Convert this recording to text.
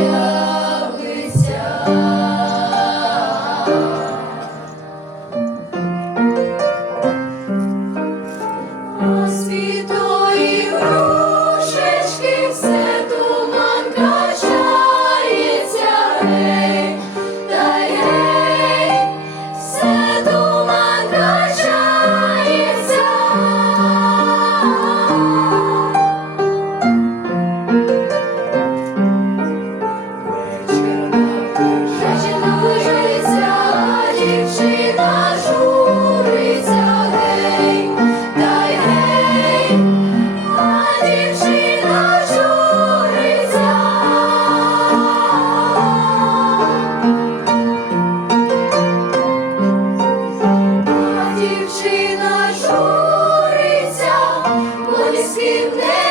явися. дівчина журиться, бо ні.